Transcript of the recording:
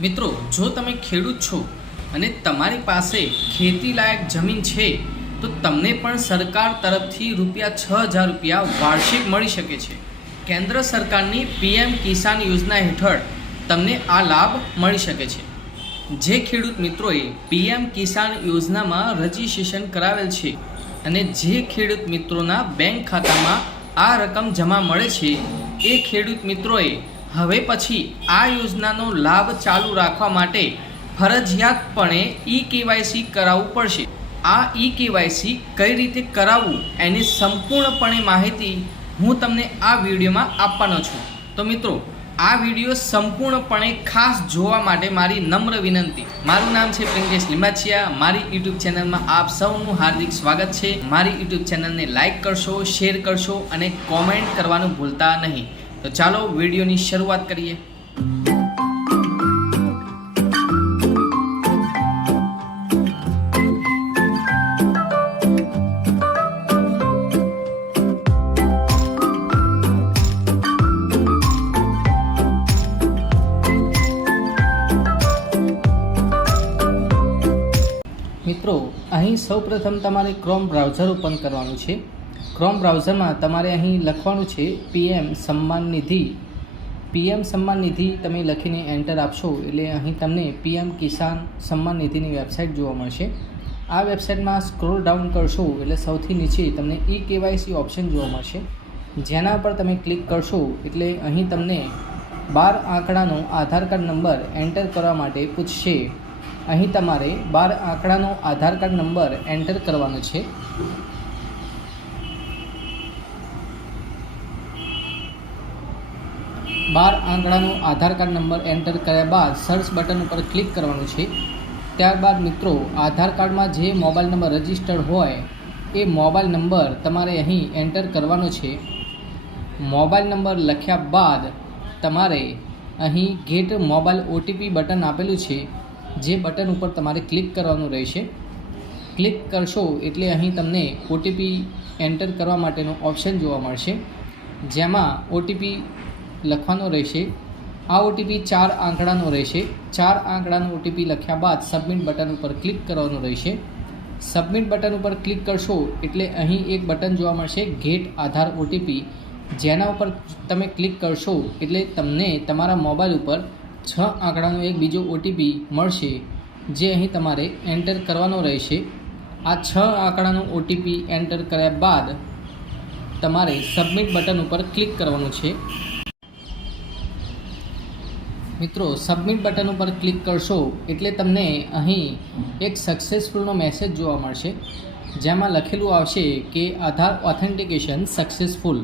મિત્રો, જો તમે ખેડૂત છો અને તમારી પાસે ખેતીલાયક જમીન છે તો તમને પણ સરકાર તરફથી ₹6,000 વાર્ષિક મળી શકે છે. કેન્દ્ર સરકારની PM કિસાન યોજના હેઠળ તમને આ લાભ મળી શકે છે. જે ખેડૂત મિત્રોએ PM કિસાન યોજનામાં રજિસ્ટ્રેશન કરાવેલ છે અને જે ખેડૂત મિત્રોના બેંક ખાતામાં આ રકમ જમા મળે છે એ ખેડૂત મિત્રોએ હવે પછી આ યોજનાનો લાભ ચાલુ રાખવા માટે ફરજિયાતપણે E-kyc કરાવવું પડશે. આ E-kyc કઈ રીતે કરાવવું એની સંપૂર્ણપણે માહિતી હું તમને આ વિડીયોમાં આપવાનો છું. તો મિત્રો, આ વિડીયો સંપૂર્ણપણે ખાસ જોવા માટે મારી નમ્ર વિનંતી. મારું નામ છે પ્રિન્કેશ લિંબાચિયા. મારી યુટ્યુબ ચેનલમાં આપ સૌનું હાર્દિક સ્વાગત છે. મારી યુટ્યુબ ચેનલને લાઇક કરશો, શેર કરશો અને કોમેન્ટ કરવાનું ભૂલતા નહીં. તો ચાલો વિડીયોની શરૂઆત કરીએ. મિત્રો, અહીં સૌપ્રથમ તમારે ક્રોમ બ્રાઉઝર ઓપન કરવાનું છે. ક્રોમ બ્રાઉઝરમાં તમારે અહીં લખવાનું છે PM સમ્માન નિધિ. PM સમ્માન નિધિ તમે લખીને એન્ટર આપશો એટલે અહીં તમને PM કિસાન સમ્માન નિધિની વેબસાઇટ જોવા મળશે. આ વેબસાઇટમાં સ્ક્રોલ ડાઉન કરશો એટલે સૌથી નીચે તમને E-kyc ઓપ્શન જોવા મળશે. જેના પર તમે ક્લિક કરશો એટલે અહીં તમને 12 આંકડાનો આધાર કાર્ડ નંબર એન્ટર કરવા માટે પૂછશે. અહીં તમારે 12 આંકડાનો આધાર કાર્ડ નંબર એન્ટર કરવાનો છે. આંકડાનો આધાર કાર્ડ નંબર એન્ટર કર્યા બાદ સર્ચ બટન ઉપર ક્લિક કરવાનું છે. ત્યારબાદ મિત્રો, આધાર કાર્ડમાં જે મોબાઈલ નંબર રજિસ્ટર્ડ હોય એ મોબાઈલ નંબર તમારે અહીં એન્ટર કરવાનો છે. મોબાઈલ નંબર લખ્યા બાદ તમારે અહીં ગેટ મોબાઈલ OTP બટન આપેલું છે, જે બટન ઉપર તમારે ક્લિક કરવાનું રહેશે. ક્લિક કરશો એટલે અહીં તમને OTP એન્ટર કરવા માટેનો ઓપ્શન જોવા મળશે, જેમાં OTP લખવાનો રહેશે. આ OTP 4 આંકડાનો રહેશે. 4 આંકડાનો OTP લખ્યા બાદ સબમિટ બટન ઉપર ક્લિક કરવાનું રહેશે. સબમિટ બટન ઉપર ક્લિક કરશો એટલે અહીં એક બટન જોવા મળશે ગેટ આધાર OTP. જેના ઉપર તમે ક્લિક કરશો એટલે તમને તમારા મોબાઈલ ઉપર 6 આંકડાનો એક બીજો OTP મળશે, જે અહીં તમારે એન્ટર કરવાનો રહેશે. આ 6 આંકડાનો OTP એન્ટર કર્યા બાદ તમારે સબમિટ બટન ઉપર ક્લિક કરવાનું છે. મિત્રો, સબમિટ બટન ઉપર ક્લિક કરશો એટલે તમને અહીં એક સક્સેસફુલનો મેસેજ જોવા મળશે, જેમાં લખેલું આવશે કે આધાર ઓથેન્ટિકેશન સક્સેસફુલ.